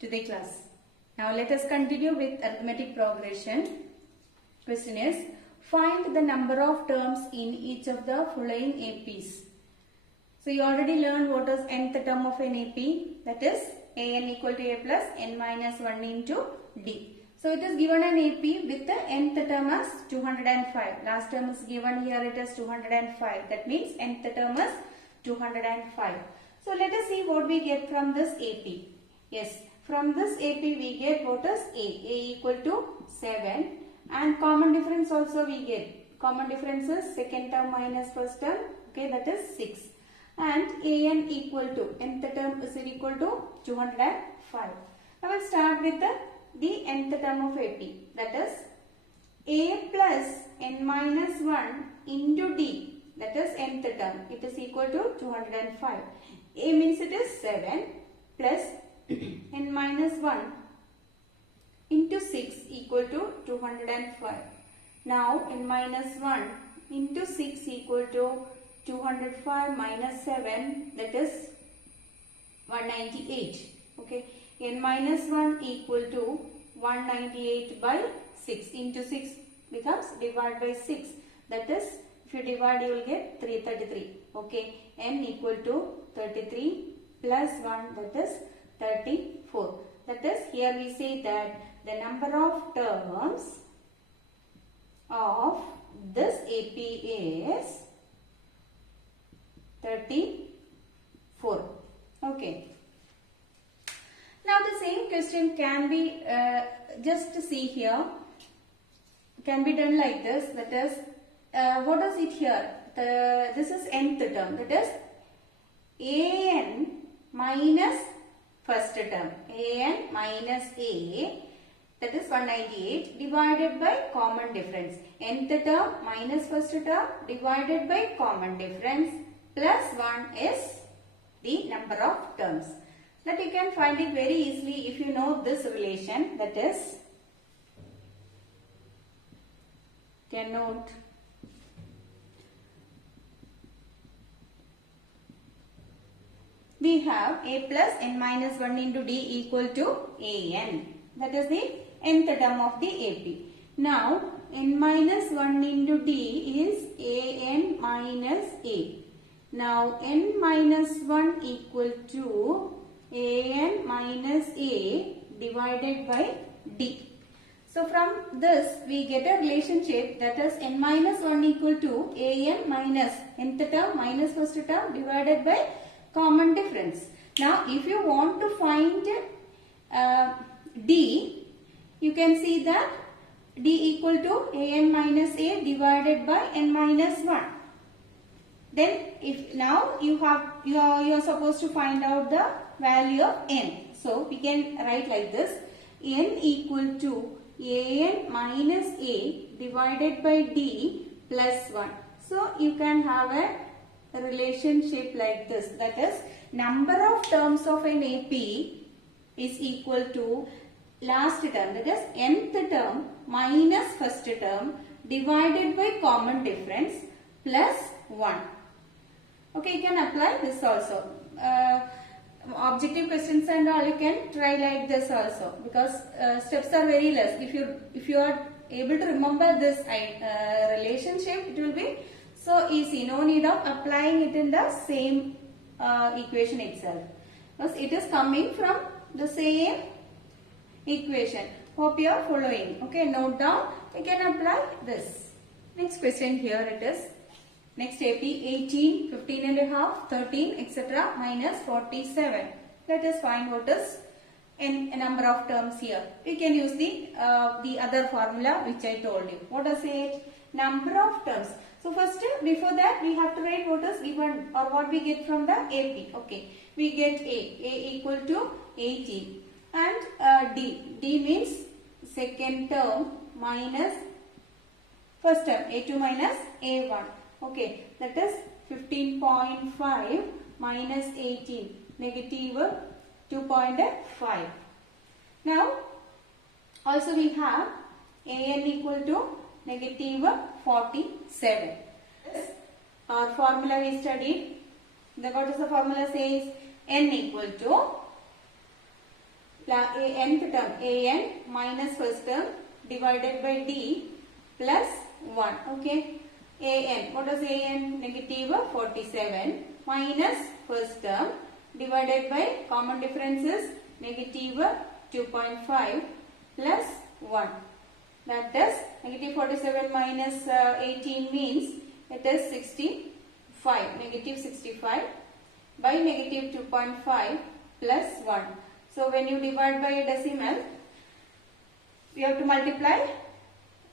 to the class. Now let us continue with arithmetic progression. Question is, find the number of terms in each of the following APs. So you already learned what is nth term of an AP, that is an equal to a plus n minus 1 into d. So it is given an AP with the nth term as 205. Last term is given here, it is 205. That means nth term is 205. So let us see what we get from this AP. Yes, from this AP we get what is A equal to 7, and common difference also we get. Common difference is second term minus first term, okay, that is 6. And an equal to, nth term is equal to 205. Now we'll start with the nth term of AP, that is a plus n minus 1 into d, that is nth term, it is equal to 205. A means it is 7 plus n minus 1 into 6 equal to 205. Now n minus 1 into 6 equal to 205 minus 7, that is 198. Okay, n minus 1 equal to 198 by 6 into 6 becomes divide by 6, that is if you divide you will get 333. Okay, n equal to 33 plus 1, that is 34. That is, here we say that the number of terms of this AP is 34. Okay. Now the same question can be just to see here, can be done like this. That is, what is it here? This is nth term. That is an minus first term. An minus a, that is 198, divided by common difference. Nth term minus first term divided by common difference plus 1 is the number of terms. That you can find it very easily if you know this relation, that is, can note we have a plus n minus 1 into d equal to an. That is the nth term of the AP. Now n minus 1 into d is an minus a. Now n minus 1 equal to an minus a divided by d. So from this we get a relationship, that is n minus 1 equal to an minus nth term minus first term divided by common difference. Now if you want to find d, you can see that d equal to an minus a divided by n minus 1. Then if now you are supposed to find out the value of n. So we can write like this, n equal to an minus a divided by d plus 1. So you can have a relationship like this, that is number of terms of an AP is equal to last term, that is nth term minus first term divided by common difference plus 1. Okay, you can apply this also. Objective questions and all you can try like this also, because steps are very less. If you are able to remember this relationship, it will be so easy. No need of applying it in the same equation itself, because it is coming from the same equation. Hope you are following. Okay, note down. You can apply this. Next question here it is. Next AP 18, 15 and a half, 13, etc. minus 47. Let us find what is n number of terms here. We can use the other formula which I told you. What is it? Number of terms. So first, before that, we have to write what is given or what we get from the AP. Okay, we get A equal to 18, and D means second term minus first term, A2 minus A1. Okay, that is 15.5 minus 18, negative 2.5. Now, also we have an equal to negative 47. Our formula we studied. What is the formula says? N equal to nth term an minus first term divided by d plus 1. Okay. An, what is an? Negative 47 minus first term divided by common differences negative 2.5 plus 1. That is negative 47 minus 18 means it is 65. Negative 65 by negative 2.5 plus 1. So when you divide by a decimal, you have to multiply.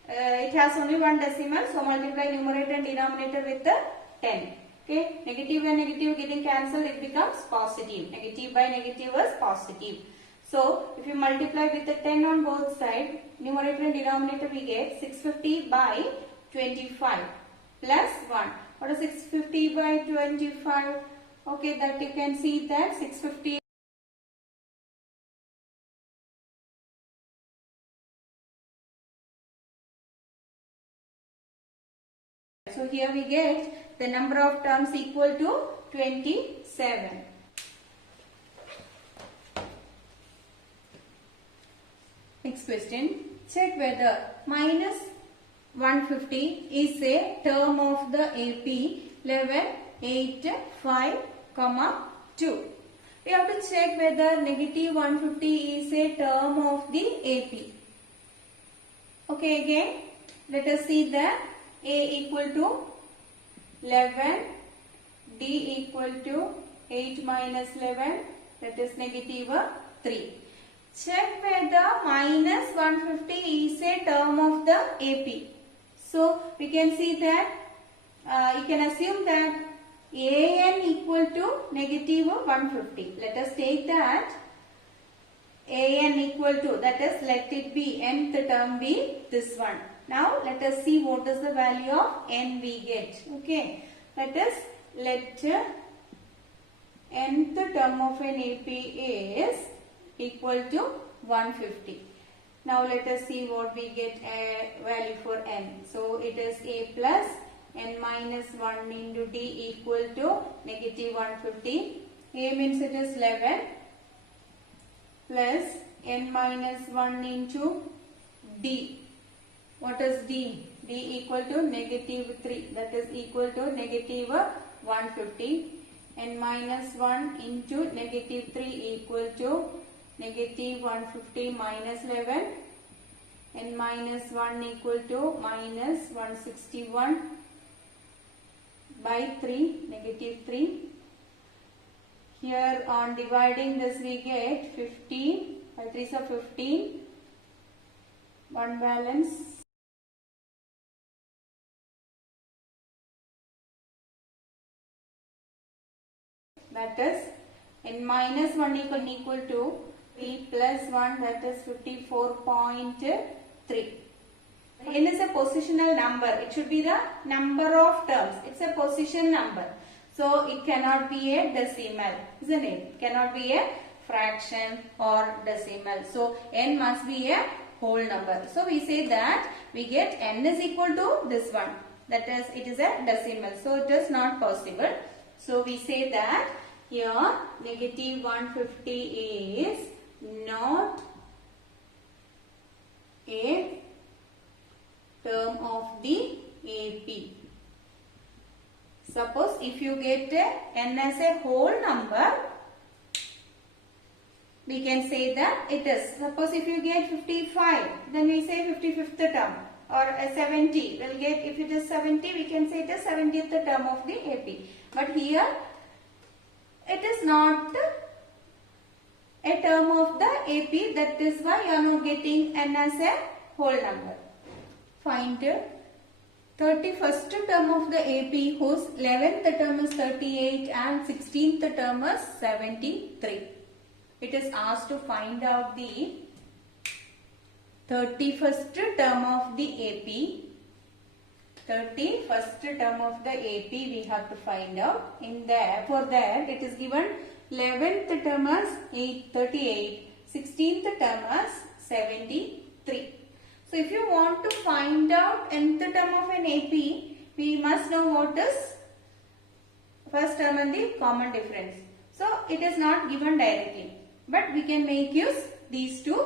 It has only one decimal, so multiply numerator and denominator with the 10. Okay, negative and negative getting cancelled, it becomes positive. Negative by negative is positive. So if you multiply with the 10 on both sides, numerator and denominator we get 650 by 25 plus 1. What is 650 by 25? Okay, that you can see that 650. So here we get the number of terms equal to 27. Next question. Check whether minus 150 is a term of the AP 11, 8, 5, 2. We have to check whether negative 150 is a term of the AP. Okay, again, let us see that A equal to 11, D equal to 8 minus 11, that is negative 3. Check whether minus 150 is a term of the AP. So we can see that you can assume that AN equal to negative 150. Let us take that AN equal to, that is let it be nth term be this one. Now let us see what is the value of n we get. Okay, let us let nth term of an AP is equal to 150. Now let us see what we get a value for n. So it is a plus n minus 1 into d equal to negative 150. A means it is 11 plus n minus 1 into d. What is d? D equal to negative 3. That is equal to negative 150. N minus 1 into negative 3 equal to negative 150 minus 11. N minus 1 equal to minus 161 by 3, negative 3. Here on dividing this we get 15. 5 3s are 15. 1 balance. That is n minus 1 equal to 3 plus 1, that is 54.3. N is a positional number. It should be the number of terms. It's a position number. So it cannot be a decimal, isn't it? It cannot be a fraction or decimal. So n must be a whole number. So we say that we get n is equal to this one. That is, it is a decimal. So it is not possible. So we say that here negative 150 is not a term of the AP. Suppose if you get n as a whole number, we can say that it is. Suppose if you get 55, then we say 55th term, or 70. We'll get, if it is 70, we can say it is 70th term of the AP. But here it is not a term of the AP. That is why you are not getting n as a whole number. Find 31st term of the AP whose 11th term is 38 and 16th term is 73. It is asked to find out the 31st term of the AP. 31st term of the AP we have to find out. In there, for that it is given 11th term as 38, 16th term as 73. So if you want to find out nth term of an AP, we must know what is first term and the common difference. So it is not given directly, but we can make use these two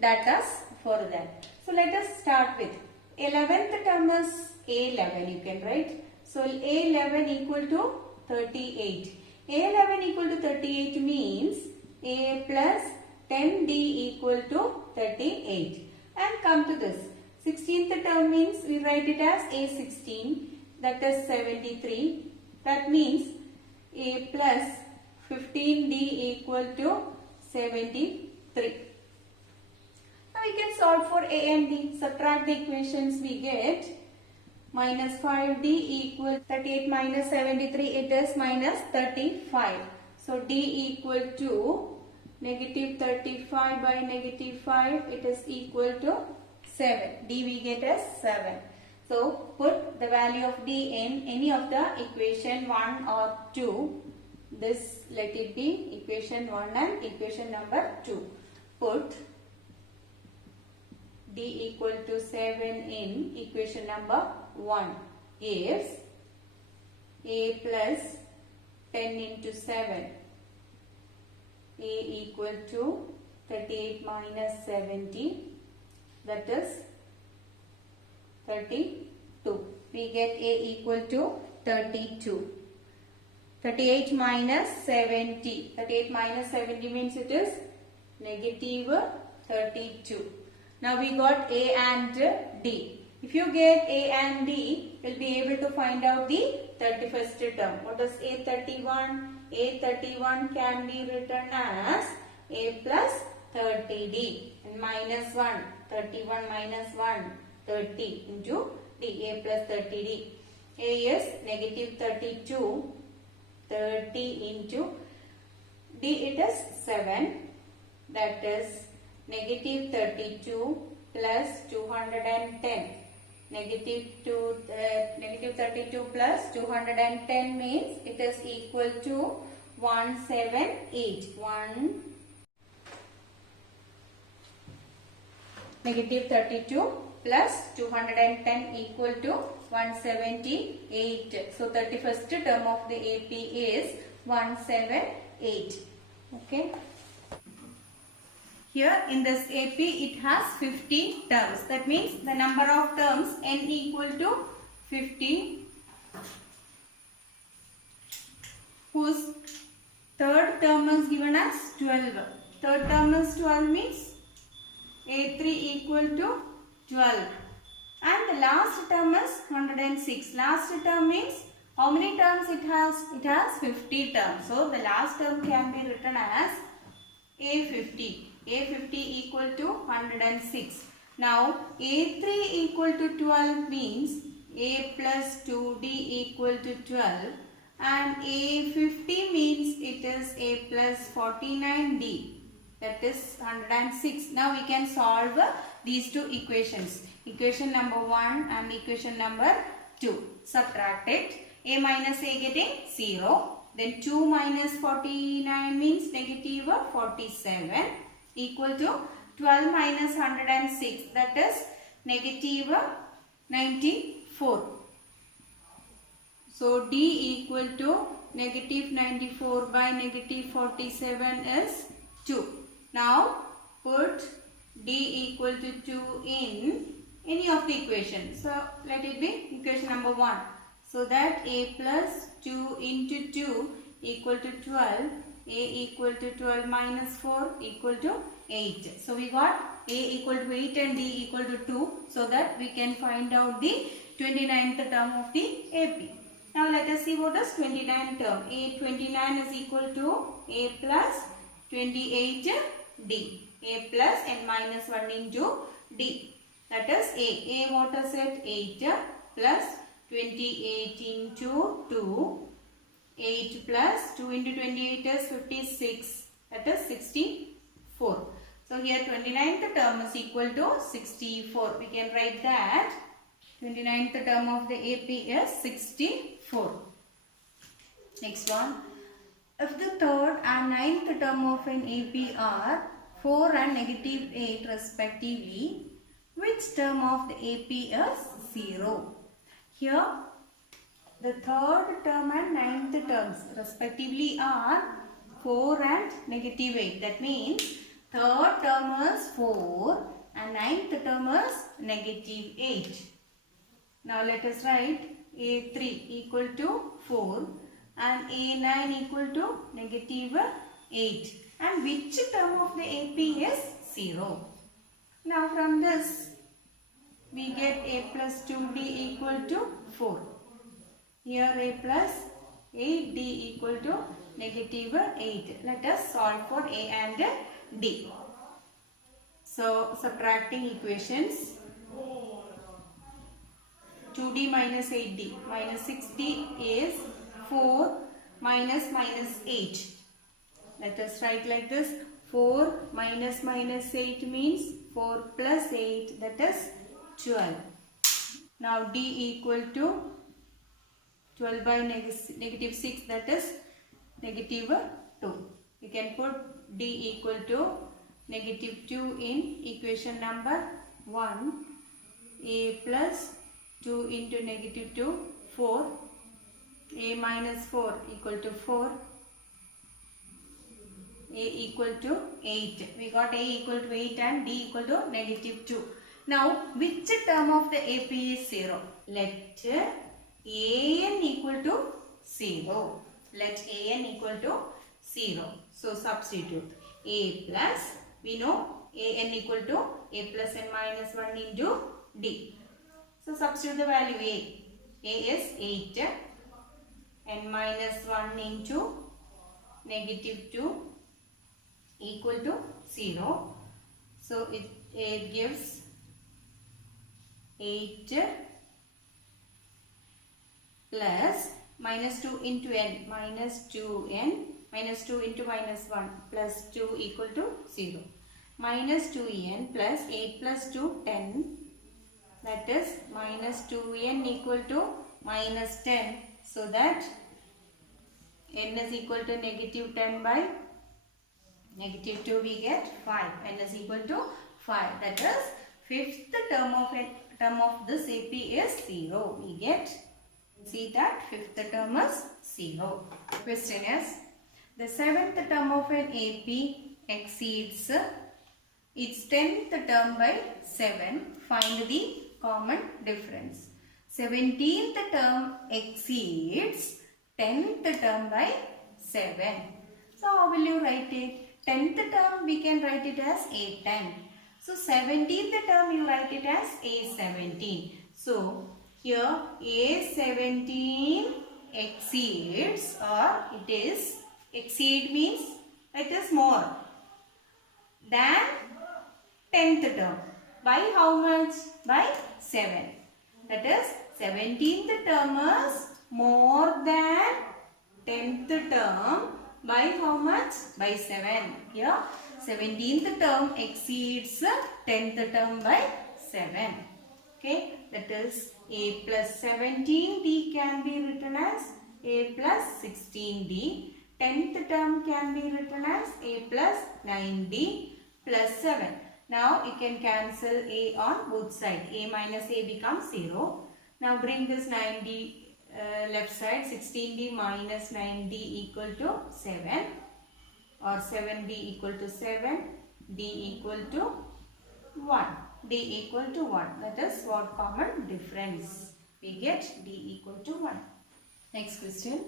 datas for that. So let us start with 11th term is A11, you can write. So A11 equal to 38. A11 equal to 38 means A plus 10D equal to 38. And come to this. 16th term means we write it as A16, that is 73. That means A plus 15D equal to 73. Now we can solve for A and D. Subtract the equations, we get minus 5D equal 38 minus 73, it is minus 35. So D equal to negative 35 by negative 5, it is equal to 7. D we get as 7. So put the value of D in any of the equation 1 or 2. This let it be equation 1 and equation number 2. Put D equal to 7 in equation number 1 is A plus 10 into 7. A equal to 38 minus 70, that is 32. We get A equal to 32. 38 minus 70. 38 minus 70 means it is negative 32. Now we got A and D. If you get A and D, you will be able to find out the 31st term. What is A31? A31 can be written as A plus 30D and minus 1. 31 minus 1, 30 into D. A plus 30D. A is negative 32. 30 into D, it is 7. That is negative 32 plus 210. Negative 32 plus 210 means it is equal to 178. Negative 32 plus 210 equal to 178. So 31st term of the AP is 178. Okay. Here in this AP it has 50 terms. That means the number of terms n equal to 50, whose third term is given as 12. Third term is 12 means A3 equal to 12. And the last term is 106. Last term means how many terms it has? It has 50 terms. So the last term can be written as A50. A50 equal to 106. Now A3 equal to 12 means A plus 2D equal to 12. And A50 means it is A plus 49D. That is 106. Now we can solve these two equations. Equation number 1 and equation number 2. Subtract it. A minus A getting 0. Then 2 minus 49 means negative 47 equal to 12 minus 106. That is negative 94. So D equal to negative 94 by negative 47 is 2. Now put D equal to 2 in any of the equations. So let it be equation number 1. So that A plus 2 into 2 equal to 12. A equal to 12 minus 4 equal to 8. So we got A equal to 8 and D equal to 2. So that we can find out the 29th term of the AP. Now let us see what is 29th term. A29 is equal to A plus 28D. A plus n minus 1 into D. That is A. A what is it? 8 plus 28 into 2. 8 plus 2 into 28 is 56. That is 64. So here 29th term is equal to 64. We can write that 29th term of the AP is 64. Next one. If the third and ninth term of an AP are 4 and negative 8 respectively, which term of the AP is 0? Here the third term and ninth terms respectively are 4 and negative 8. That means third term is 4 and ninth term is negative 8. Now let us write A3 equal to 4 and A9 equal to negative 8. And which term of the AP is 0? Now from this we get A plus 2D equal to 4. Here A plus 8D equal to negative 8. Let us solve for A and D. So subtracting equations, 2D minus 8D minus 6D is 4 minus 8. Let us write like this. 4 minus 8 means 4 plus 8, that is 12. Now D equal to 12 by negative 6, that is negative 2. You can put D equal to negative 2 in equation number 1. A plus 2 into negative 2, 4. A minus 4 equal to 4. A equal to 8. We got A equal to 8 and D equal to negative 2. Now, which term of the AP is 0? Let AN equal to 0. Let AN equal to 0. So, substitute A plus, we know AN equal to A plus n minus 1 into D. So, substitute the value A. A is 8. N minus 1 into negative 2 equal to 0. So, it gives 8 plus minus 2 into n, minus 2n, minus 2 into minus 1 plus 2 equal to 0. Minus 2n plus 8 plus 2, 10. That is minus 2n equal to minus 10. So that n is equal to negative 10 by negative 2, we get 5. N is equal to 5. That is fifth term of this AP is 0. We get, see that fifth term is 0. Question is, the seventh term of an AP exceeds its 10th term by 7. Find the common difference. 17th term exceeds 10th term by 7. So how will you write it? 10th term we can write it as A10. So 17th term you write it as A17. So here A17 exceeds, or it is, exceed means it is more than 10th term. By how much? By 7. That is 17th term is more than 10th term by how much? By 7. Here 17th term exceeds 10th term by 7. Okay, that is A plus 17D can be written as A plus 16D. 10th term can be written as A plus 9D plus 7. Now you can cancel A on both sides. A minus A becomes 0. Now bring this 9D left side. 16D minus 9D equal to 7. Or 7D equal to 7. D equal to 1. D equal to 1. That is what common difference. We get D equal to 1. Next question.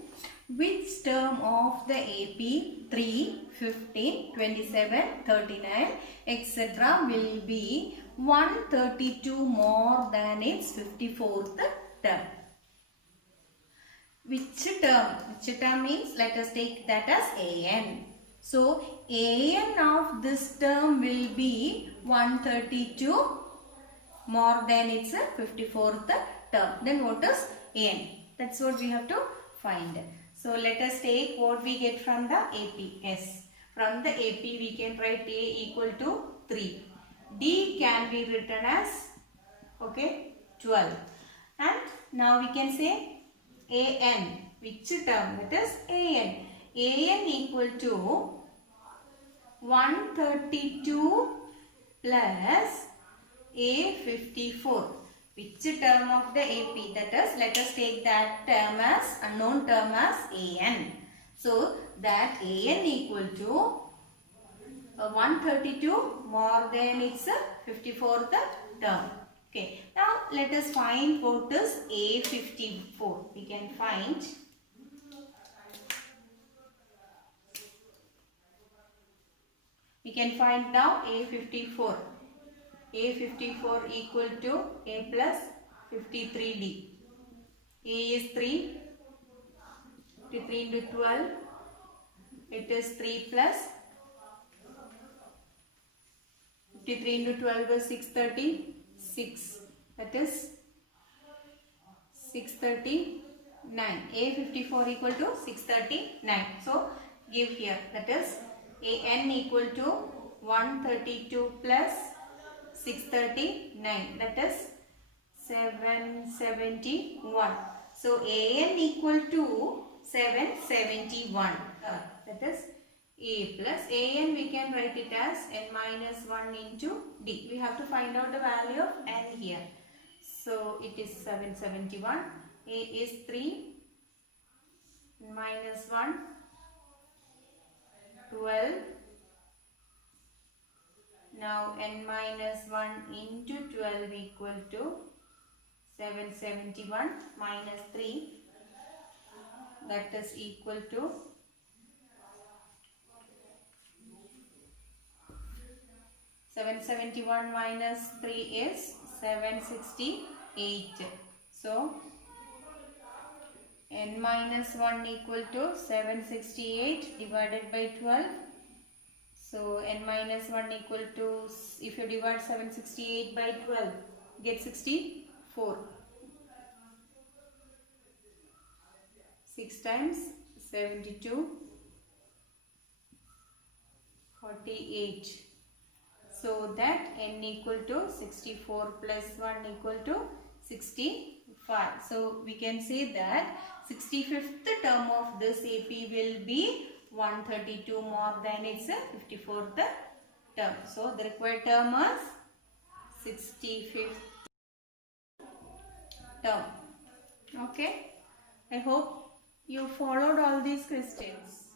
Which term of the AP 3, 15, 27, 39, etc. will be 132 more than its 54th term? Which term means, let us take that as AN. So, AN of this term will be 132 more than its 54th term. Then what is AN? That's what we have to find. So, let us take what we get from the AP. S. From the AP we can write A equal to 3. D can be written as, okay, 12. And now we can say AN. Which term? That is AN. AN equal to 132 plus A54. Which term of the AP? That is, let us take that term as, unknown term as AN. So, that AN equal to 132 more than its 54th term. Okay, now let us find what is A54. We can find now A54. A54 equal to A plus 53D. A is 3. 53 into 12. It is 3 plus 53 into 12 is 636. That is 639. A54 equal to 639. So give here. That is AN equal to 132 plus 639. That is 771. So AN equal to 771. That is A plus AN, we can write it as N minus 1 into D. We have to find out the value of N here. So it is 771. A is 3 minus 1, 12. Now N minus 1 into 12 equal to 771 minus 3. That is equal to 771 minus 3 is 768. So N minus 1 equal to 768 divided by 12. So N minus 1 equal to, if you divide 768 by 12, get 64. 6 times 72, 48. So that N equal to 64 plus 1 equal to 65. So we can say that 65th term of this AP will be 132 more than its 54th term. So the required term is 65th term. Okay. I hope you followed all these questions.